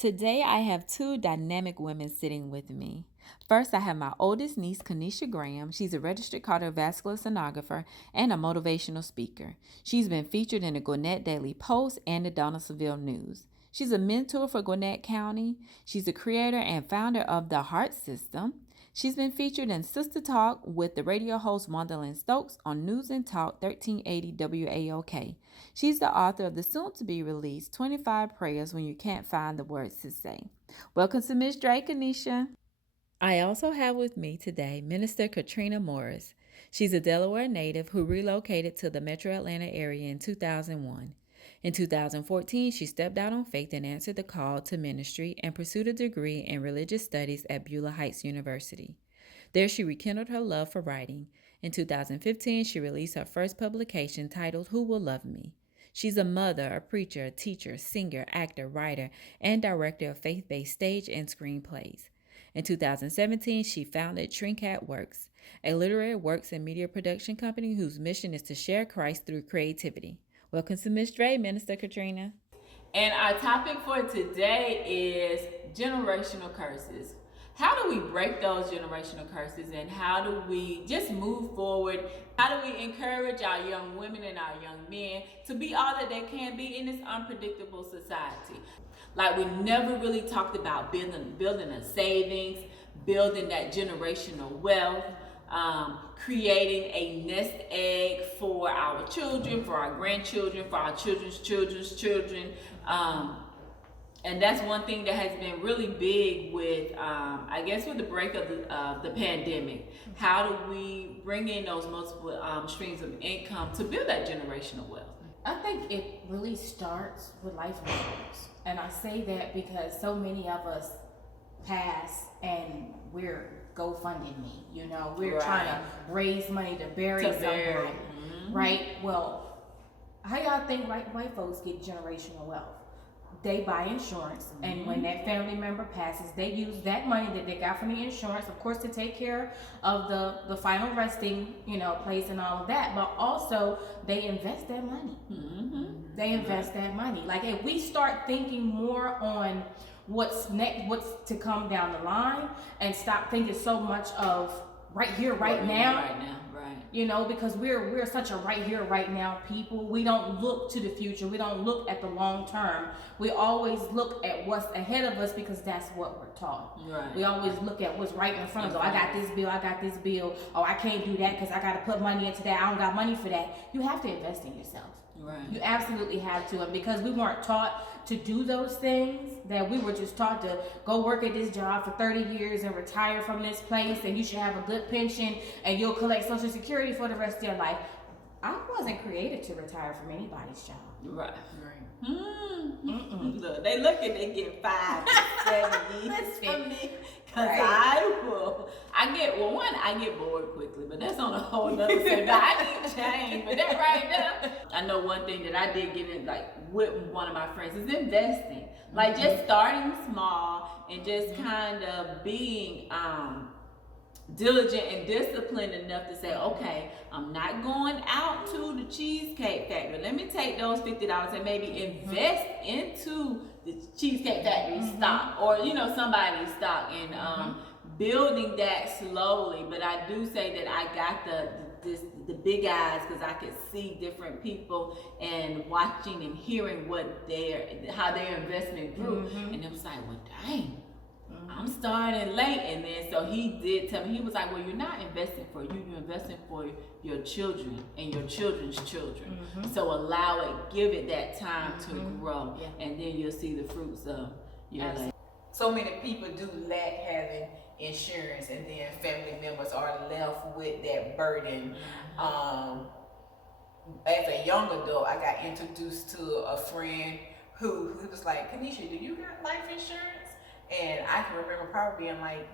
Today, I have two dynamic women sitting with me. First, I have my oldest niece, Kanisha Graham. She's a registered cardiovascular sonographer and a motivational speaker. She's been featured in the Gwinnett Daily Post and the Donaldsonville News. She's a mentor for Gwinnett County. She's the creator and founder of the Heart System. She's been featured in Sister Talk with the radio host Wonderland Stokes on News and Talk 1380 WAOK. She's the author of the soon-to-be-released 25 Prayers When You Can't Find the Words to Say. Welcome to Miss Drake, Anisha. I also have with me today Minister Katrina Morris. She's a Delaware native who relocated to the metro Atlanta area in 2001. In 2014, she stepped out on faith and answered the call to ministry and pursued a degree in religious studies at Beulah Heights University. There, she rekindled her love for writing. In 2015, she released her first publication titled Who Will Love Me? She's a mother, a preacher, a teacher, singer, actor, writer, and director of faith-based stage and screenplays. In 2017, she founded Shrinkhat Works, a literary works and media production company whose mission is to share Christ through creativity. Welcome to Miss Dre, Minister Katrina. And our topic for today is generational curses. How do we break those generational curses, and how do we just move forward? How do we encourage our young women and our young men to be all that they can be in this unpredictable society? Like, we never really talked about building a savings, building that generational wealth, creating a nest egg for our children, for our grandchildren, for our children's children's children. And that's one thing that has been really big with, I guess, with the break of the pandemic. How do we bring in those multiple streams of income to build that generational wealth? I think it really starts with life insurance. And I say that because so many of us pass and we're GoFunding me. You know, we're Right. trying to raise money to bury somebody. Mm-hmm. Right? Well, how y'all think white folks get generational wealth? They buy insurance, and when that family member passes, they use that money that they got from the insurance, of course, to take care of the final resting, place and all of that. But also, they invest that money. Mm-hmm. They invest that money. Like, if we start thinking more on what's next, what's to come down the line, and stop thinking so much of right here, right now. Right now. Because we're such a right here, right now people. We don't look to the future. We don't look at the long term. We always look at what's ahead of us because that's what we're taught. Right. We always look at what's right in front of us. Oh, I got this bill. Oh, I can't do that because I got to put money into that. I don't got money for that. You have to invest in yourself. Right. You absolutely have to. And because we weren't taught to do those things, that we were just taught to go work at this job for 30 years and retire from this place, and you should have a good pension and you'll collect Social Security for the rest of your life. I wasn't created to retire from anybody's job. Right. Look, they look at they get 5 to 7 years from me. Because I get bored quickly, but that's on a whole nother subject. I need change, but that right now. I know one thing that I did get in, like, with one of my friends is investing. Like, just starting small and just kind of being diligent and disciplined enough to say, okay, I'm not going out to the Cheesecake Factory. Let me take those $50 and maybe invest into the Cheesecake Factory stock, or somebody's stock, and building that slowly. But I do say that I got the big eyes because I could see different people and watching and hearing how their investment grew, and it was like, well, dang. I'm starting late. And then so he did tell me, he was like, well, you're not investing for you, you're investing for your children and your children's children. So allow it, give it that time to grow, and then you'll see the fruits of your labor. So many people do lack having insurance, and then family members are left with that burden. As a young adult, I got introduced to a friend who was like, Kanisha, do you got life insurance? And I can remember probably being like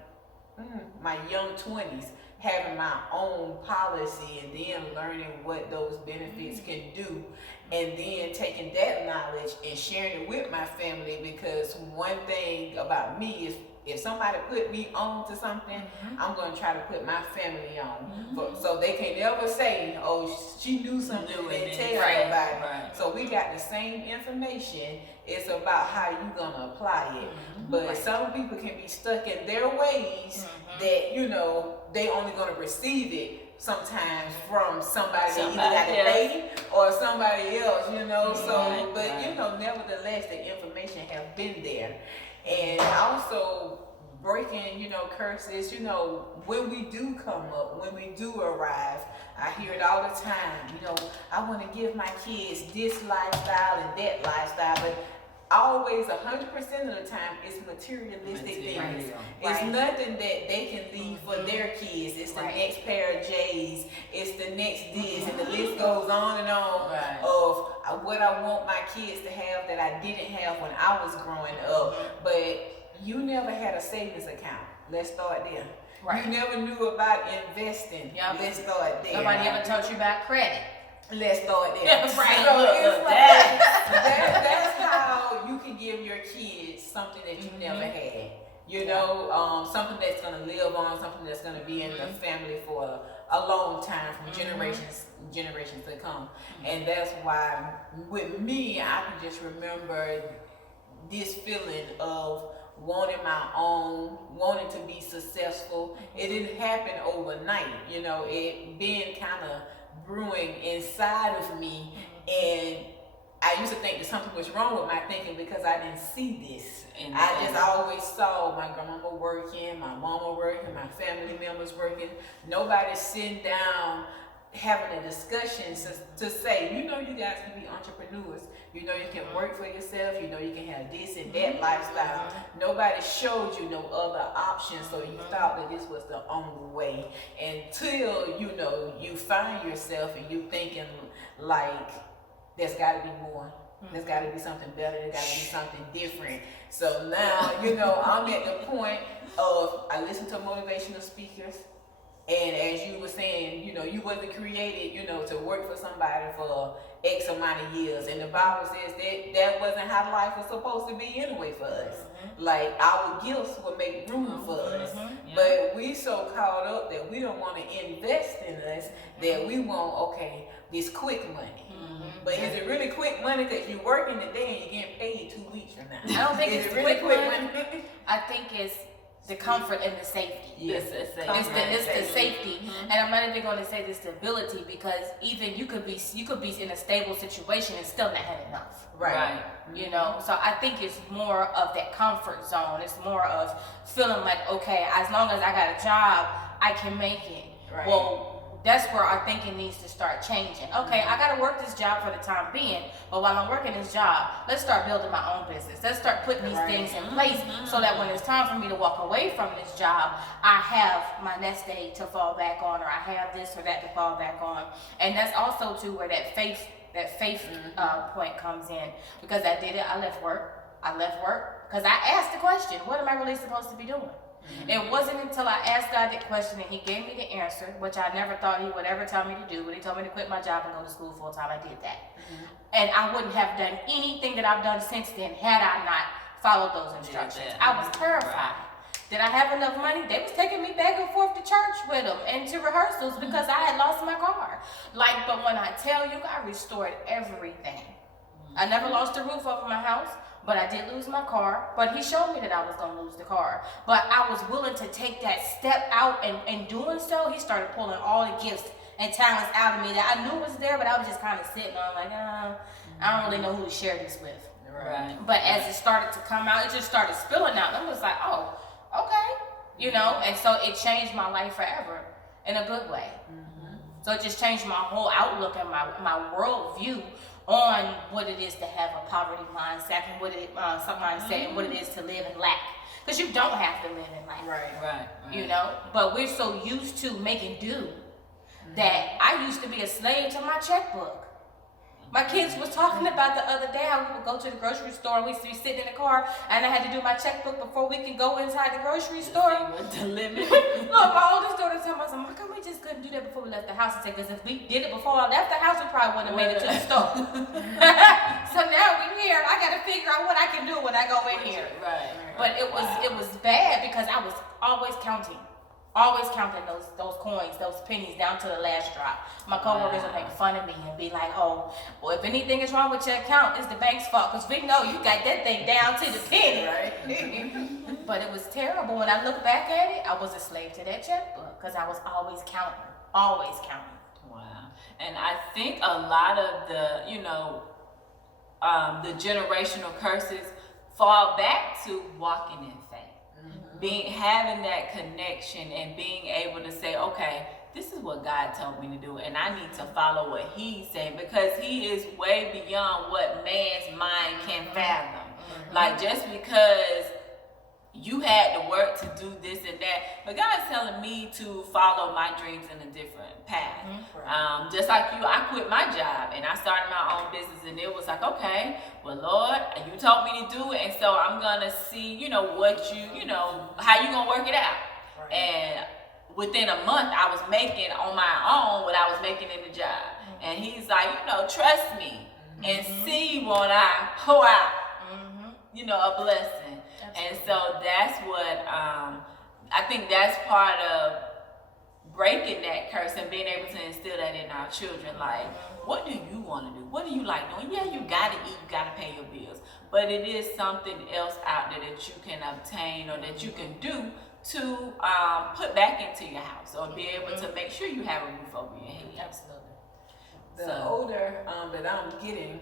my young 20s, having my own policy, and then learning what those benefits can do, and then taking that knowledge and sharing it with my family. Because one thing about me is if somebody put me on to something, I'm going to try to put my family on. So they can never say, oh, she knew something and didn't tell everybody. Right. So we got the same information. It's about how you going to apply it. But some people can be stuck in their ways that, you know, they only going to receive it sometimes from somebody that either got to pay or somebody else, you know. So, but you know, nevertheless, the information have been there. And also breaking, you know, curses, you know, when we do come up, when we do arrive, I hear it all the time, you know, I want to give my kids this lifestyle and that lifestyle, but always 100% of the time it's materialistic things. It's nothing that they can leave for their kids. It's the next pair of J's, it's the next this, and the list goes on and on of what I want my kids to have that I didn't have when I was growing up. But you never had a savings account. Let's start there. You never knew about investing. Let's start there. Nobody ever taught you about credit. Let's start there. So it's like, that's how you can give your kids something that you never had. You know, something that's going to live on, something that's going to be in the family for a long time, from generations to come. And that's why with me, I can just remember this feeling of wanting my own, wanting to be successful. It didn't happen overnight, you know, it been kind of brewing inside of me, and I used to think that something was wrong with my thinking because I didn't see this. I just always saw my grandmama working, my mama working, my family members working. Nobody sitting down having a discussion to say, you know, you guys can be entrepreneurs. You know, you can work for yourself. You know, you can have this and that lifestyle. Nobody showed you no other options, so you thought that this was the only way. Until, you know, you find yourself and you thinking like, there's got to be more. There's got to be something better. There's got to be something different. So now, you know, I'm at the point of, I listen to motivational speakers. And as you were saying, you know, you wasn't created, you know, to work for somebody for X amount of years. And the Bible says that wasn't how life was supposed to be anyway for us. Like, our gifts would make room for us. But we so caught up that we don't want to invest in us, that we want, okay, this quick money. But is it really quick money because you're working today and you're getting paid 2 weeks from now? I don't think it's really quick money. I think it's the comfort and the safety. Yes, it's the safety. And I'm not even going to say the stability, because even you could be in a stable situation and still not have enough. Right. You know, so I think it's more of that comfort zone. It's more of feeling like, okay, as long as I got a job, I can make it. Right. Well, that's where our thinking needs to start changing. Okay, I got to work this job for the time being, but while I'm working this job, let's start building my own business. Let's start putting these things in place so that when it's time for me to walk away from this job, I have my nest egg to fall back on, or I have this or that to fall back on. And that's also too where that faith point comes in, because I did it. I left work because I asked the question, what am I really supposed to be doing? It wasn't until I asked God that question and he gave me the answer, which I never thought he would ever tell me to do. When he told me to quit my job and go to school full time, I did that. And I wouldn't have done anything that I've done since then had I not followed those instructions. I was terrified. Did I have enough money? They was taking me back and forth to church with them and to rehearsals because I had lost my car. But when I tell you, I restored everything. I never lost the roof over my house, but I did lose my car. But he showed me that I was going to lose the car. But I was willing to take that step out, and in doing so, he started pulling all the gifts and talents out of me that I knew was there, but I was just kind of sitting on like, I don't really know who to share this with. Right. But as it started to come out, it just started spilling out. And I was like, oh, okay. You know, and so it changed my life forever in a good way. So it just changed my whole outlook and my world view on what it is to have a poverty mindset and what it is to live in lack. Because you don't have to live in lack. Right. You know, but we're so used to making do that I used to be a slave to my checkbook. My kids was talking about the other day how we would go to the grocery store and we used to be sitting in the car and I had to do my checkbook before we could go inside the grocery store. The limit. Look, my oldest daughter told me, how come we just couldn't do that before we left the house? Because if we did it before I left the house, we probably wouldn't have made it to the store. So now we're here. I got to figure out what I can do when I go in here. Right. But it was bad because I was always counting those coins, those pennies down to the last drop. My coworkers would make fun of me and be like, "Oh, well, if anything is wrong with your account, it's the bank's fault because we know you got that thing down to the penny." Right. But it was terrible. When I look back at it, I was a slave to that checkbook because I was always counting. Wow. And I think a lot of the generational curses fall back to walking in faith. Having that connection and being able to say, okay, this is what God told me to do, and I need to follow what He's saying, because He is way beyond what man's mind can fathom. Like, just because you had to work to do this and that, but God's telling me to follow my dreams in a different path. Just like you, I quit my job and I started my own business, and it was like, okay, well, Lord, you told me to do it, and so I'm gonna see, how you gonna work it out. Right. And within a month, I was making on my own what I was making in the job, and He's like, trust me and see when I pour out, a blessing. And so that's what I think that's part of breaking that curse and being able to instill that in our children. Like, what do you want to do? What do you like doing? Yeah, you got to eat, you got to pay your bills. But it is something else out there that you can obtain or that you can do to put back into your house or be able to make sure you have a roof over your head. Absolutely. The older that I'm getting,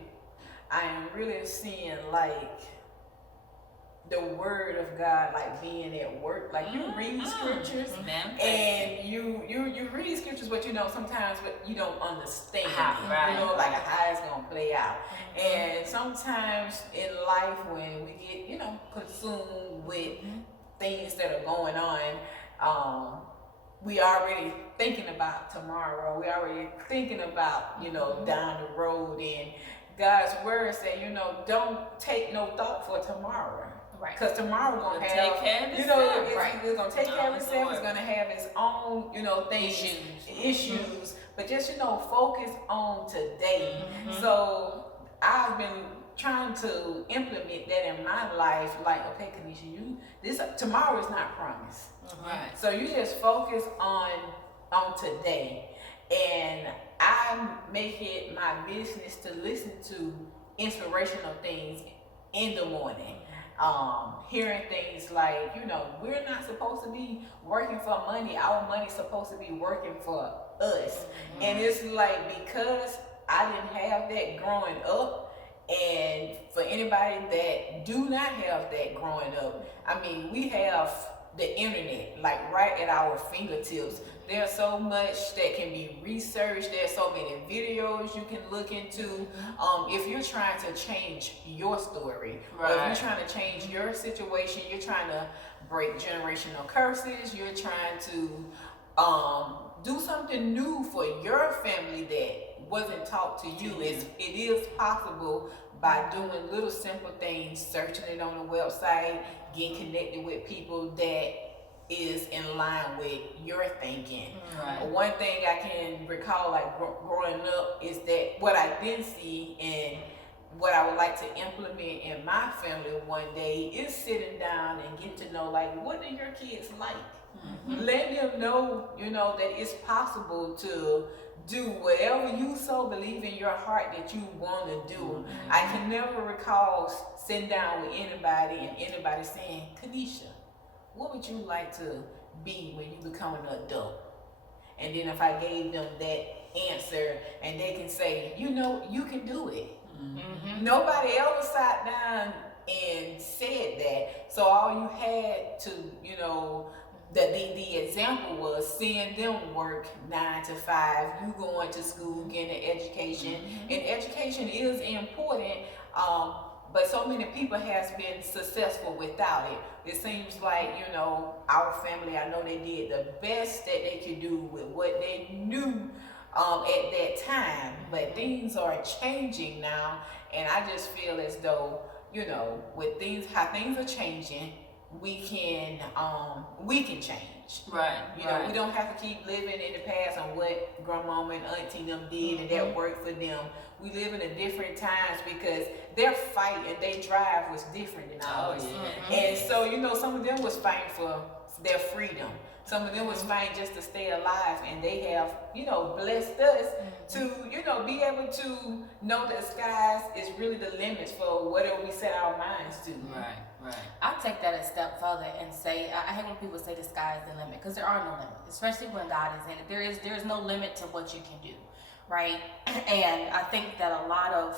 I am really seeing like the word of God, like being at work, like you read scriptures and you read scriptures, but sometimes you don't understand, like how it's gonna play out. And sometimes in life when we get consumed with things that are going on, we already thinking about tomorrow. We already thinking about down the road. And God's word said, don't take no thought for tomorrow. Right. Because tomorrow gonna have, take care of itself. It's gonna take care of itself. It's gonna have its own, things, issues. But just focus on today. So I've been trying to implement that in my life. Like, okay, Kanisha, tomorrow is not promised. Right. So you just focus on today, and I make it my business to listen to inspirational things in the morning. Hearing things like, we're not supposed to be working for money. Our money's supposed to be working for us. And it's like, because I didn't have that growing up, and for anybody that do not have that growing up, I mean, we have the internet like right at our fingertips. There's so much that can be researched. There's so many videos you can look into. If you're trying to change your story, or if you're trying to change your situation, you're trying to break generational curses, you're trying to do something new for your family that wasn't taught to you. It is possible by doing little simple things, searching it on the website, getting connected with people that is in line with your thinking. One thing I can recall, like growing up, is that what I didn't see and what I would like to implement in my family one day is sitting down and get to know, like, what do your kids like? Let them know, that it's possible to do whatever you so believe in your heart that you want to do. I can never recall sitting down with anybody and anybody saying, Kanisha, what would you like to be when you become an adult? And then if I gave them that answer and they can say, you can do it. Nobody else sat down and said that. So all you had to, the example was seeing them work 9 to 5, you going to school, getting an education. And education is important, but so many people has been successful without it. It seems like, our family, I know they did the best that they could do with what they knew at that time. But things are changing now, and I just feel as though, with how things are changing, we can change. Right. You know, we don't have to keep living in the past on what grandmama and auntie them did and that worked for them. We live in a different times because their fight and their drive was different than ours. And so, you know, some of them was fighting for their freedom. Some of them was fighting just to stay alive, and they have, you know, blessed us to, you know, be able to know that skies is really the limits for whatever we set our minds to. Right, right. I'll take that a step further and say, I hate when people say the sky is the limit, because there are no limits, especially when God is in it. There is no limit to what you can do, right? And I think that a lot of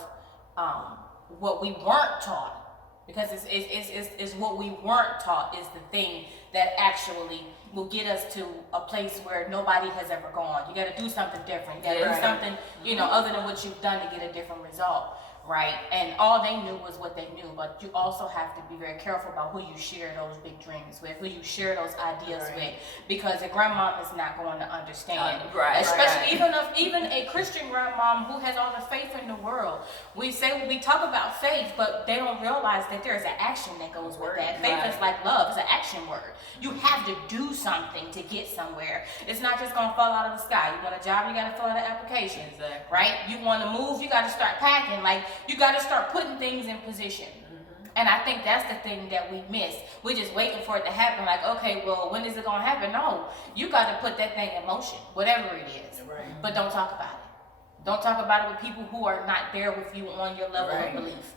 what we weren't taught, because it's what we weren't taught is the thing that actually will get us to a place where nobody has ever gone. You got to do something different. You got to do something, you know, other than what you've done to get a different result, right? And all they knew was what they knew. But you also have to be very careful about who you share those big dreams with, who you share those ideas with, because a grandmom is not going to understand. Especially even a Christian grandmom who has all the faith in the world. We talk about faith, but they don't realize that there is an action that goes with that. Faith is like love. It's an action word. You have to do something to get somewhere. It's not just going to fall out of the sky. You want a job, you got to fill out an application. Right? You want to move, you got to start packing. Like, you got to start putting things in position. And I think that's the thing that we miss. We're just waiting for it to happen. Like, okay, well, when is it going to happen? No, you got to put that thing in motion, whatever it is. But don't talk about it. Don't talk about it with people who are not there with you on your level of belief,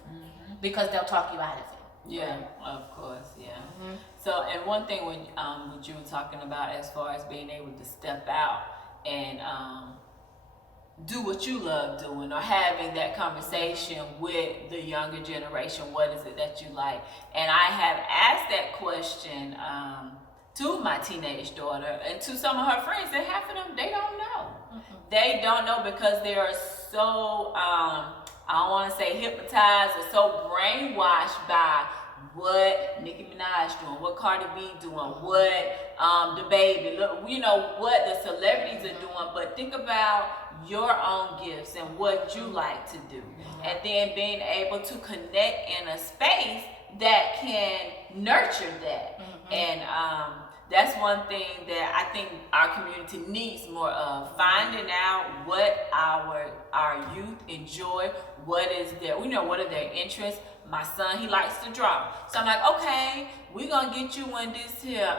because they'll talk you out of it. Yeah, of course, yeah. So, and one thing when what you were talking about as far as being able to step out and do what you love doing, or having that conversation with the younger generation, what is it that you like? And I have asked that question to my teenage daughter and to some of her friends, and half of them, they don't know. They don't know because they are so, I don't want to say hypnotized, or so brainwashed by what Nicki Minaj doing, what Cardi B doing, what the baby, look, you know, what the celebrities are doing. But think about your own gifts and what you like to do, and then being able to connect in a space that can nurture that. And that's one thing that I think our community needs more of, finding out what our youth enjoy, what is their, you know, what are their interests. My son, he likes to draw. So I'm like, okay, we're going to get you in this here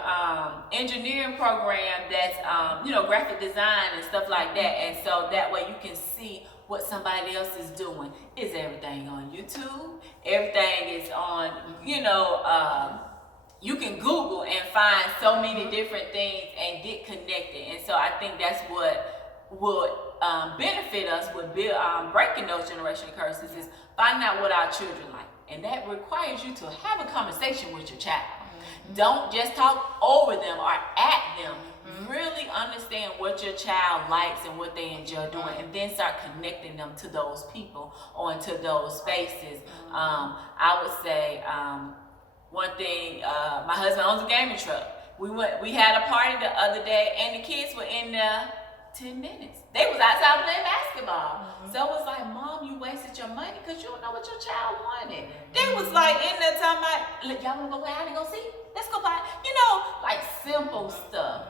engineering program that's, you know, graphic design and stuff like that. And so that way you can see what somebody else is doing. Is everything on YouTube? Everything is on, you know, you can Google and find so many different things and get connected. And so I think that's what would benefit us with breaking those generational curses, is finding out what our children like. And that requires you to have a conversation with your child. Don't just talk over them or at them. Really understand what your child likes and what they enjoy doing, and then start connecting them to those people or into those spaces. I would say one thing, my husband owns a gaming truck. We had a party the other day, and the kids were in there 10 minutes. They was outside playing basketball. So it was like, Mom, you wasted your money because you don't know what your child wanted. They was like in there talking about, look, y'all want to go play hide and go see? Let's go buy, you know, like simple stuff.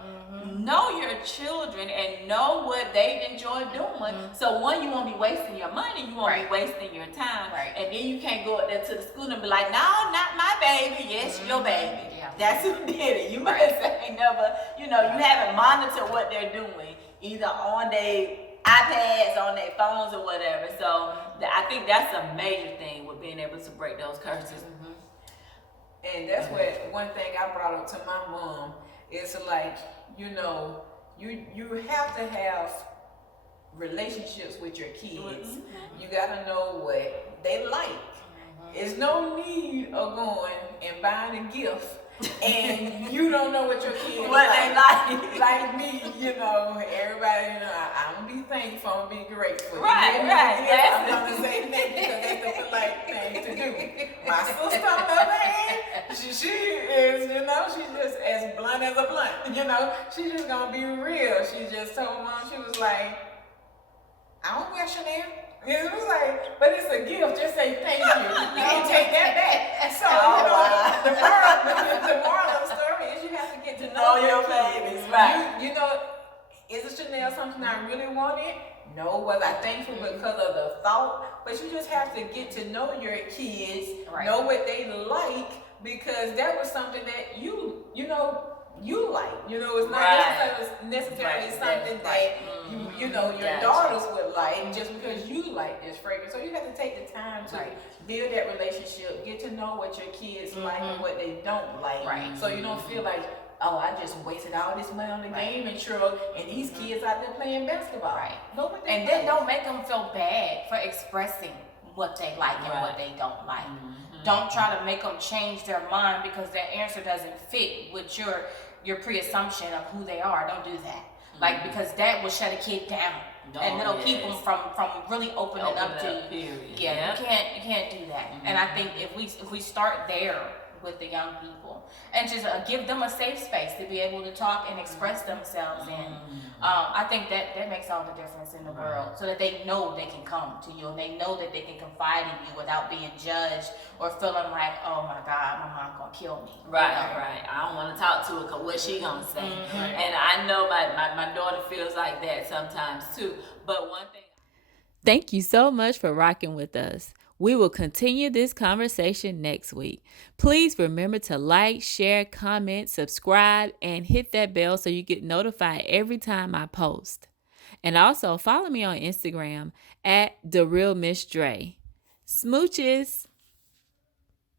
Know your children and know what they enjoy doing. So one, you won't be wasting your money, you won't be wasting your time. And then you can't go up there to the school and be like, no, not my baby. Yes, your baby. That's who did it. You must say never, you know, you haven't monitored what they're doing, either on their iPads, on their phones, or whatever. So I think that's a major thing with being able to break those curses. And that's what one thing I brought up to my mom is, like, you know, you have to have relationships with your kids. You gotta know what they like. There's no need of going and buying a gift and you don't know what your kids they like. Like me, you know, everybody, you know, I'm gonna be thankful, I'm gonna be grateful. Right. I'm gonna say thank you because that's the polite thing to do. My sister, on the other hand, she is, you know, she's just as blunt as a blunt, you know. She's just gonna be real. She just told Mom, she was like, I don't wear Chanel. It was like, but it's a gift. Just say thank you. You can take that back. So, you know, the moral of the story is you have to get to know your babies, right. You know, is it Chanel something I really wanted? No. Was I thankful because of the thought? But you just have to get to know your kids, know what they like, because that was something that you know, you like. You know, it's not necessarily something that you know your daughters would like just because you like this fragrance. So you have to take the time to build that relationship, get to know what your kids like and what they don't like. So you don't feel like, oh, I just wasted all this money on the gaming truck, and these kids out there playing basketball. Know what they And like. then don't make them feel bad for expressing what they like and what they don't like. Don't try to make them change their mind because their answer doesn't fit with your pre-assumption of who they are. Don't do that. Like, because that will shut a kid down. And it'll keep them from really opening up to you can't do that. And I think if we start there with the young people and just give them a safe space to be able to talk and express themselves in, I think that makes all the difference in the world, so that they know they can come to you and they know that they can confide in you without being judged or feeling like, oh my God, my mom gonna kill me. Right. I don't want to talk to her because what she gonna say? And I know my daughter feels like that sometimes too. But one thing. Thank you so much for rocking with us. We will continue this conversation next week. Please remember to like, share, comment, subscribe, and hit that bell so you get notified every time I post. And also follow me on Instagram at The Real Miss Dre. Smooches!